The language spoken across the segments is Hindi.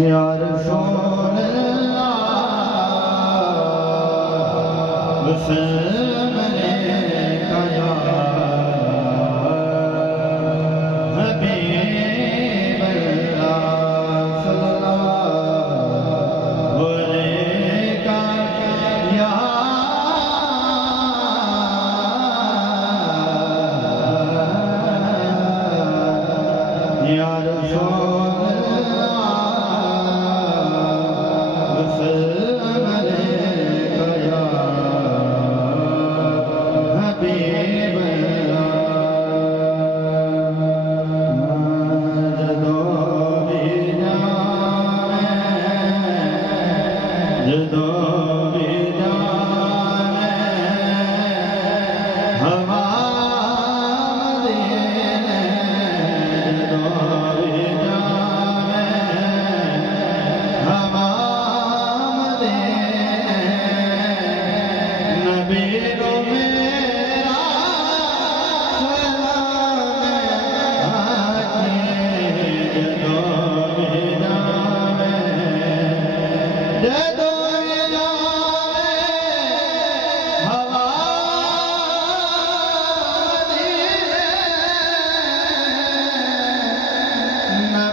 या रसूल अल्लाह वसल्लम अलैका या हबीब अल्लाह सल्लल्लाहु अलैका या रसूल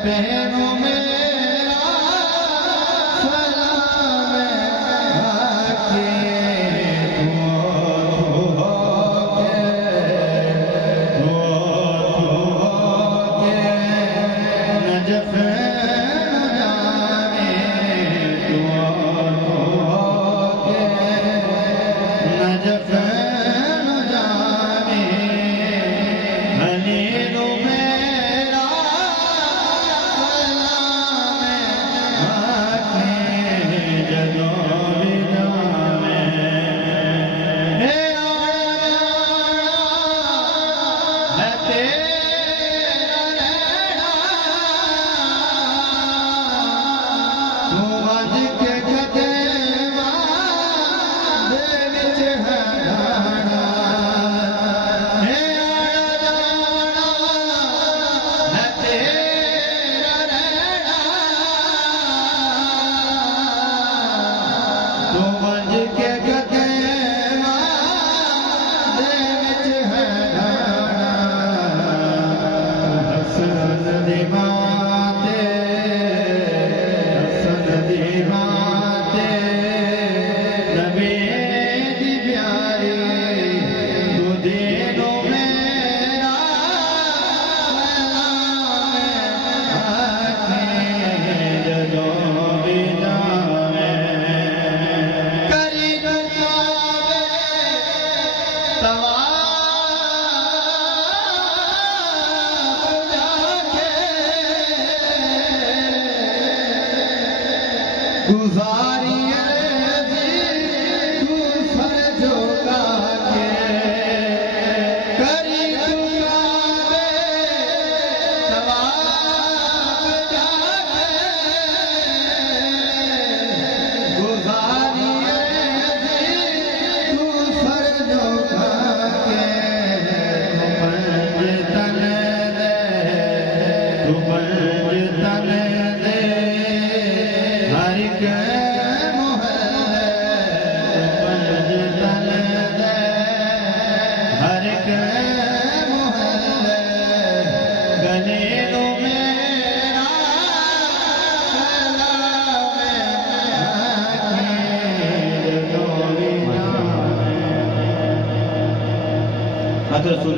बहनों मेरा सलाम आके नजफ जाने नजफ जाने हलीलों मेरा गुजारिए तू समझो काके करी दुआवे तवाब जाके गुजारिए तू समझो काके तू पंज तने दे हर के मोहल्ले पंज तने दे हर के मोहल्ले गलीलों मेरा सलाम आखिर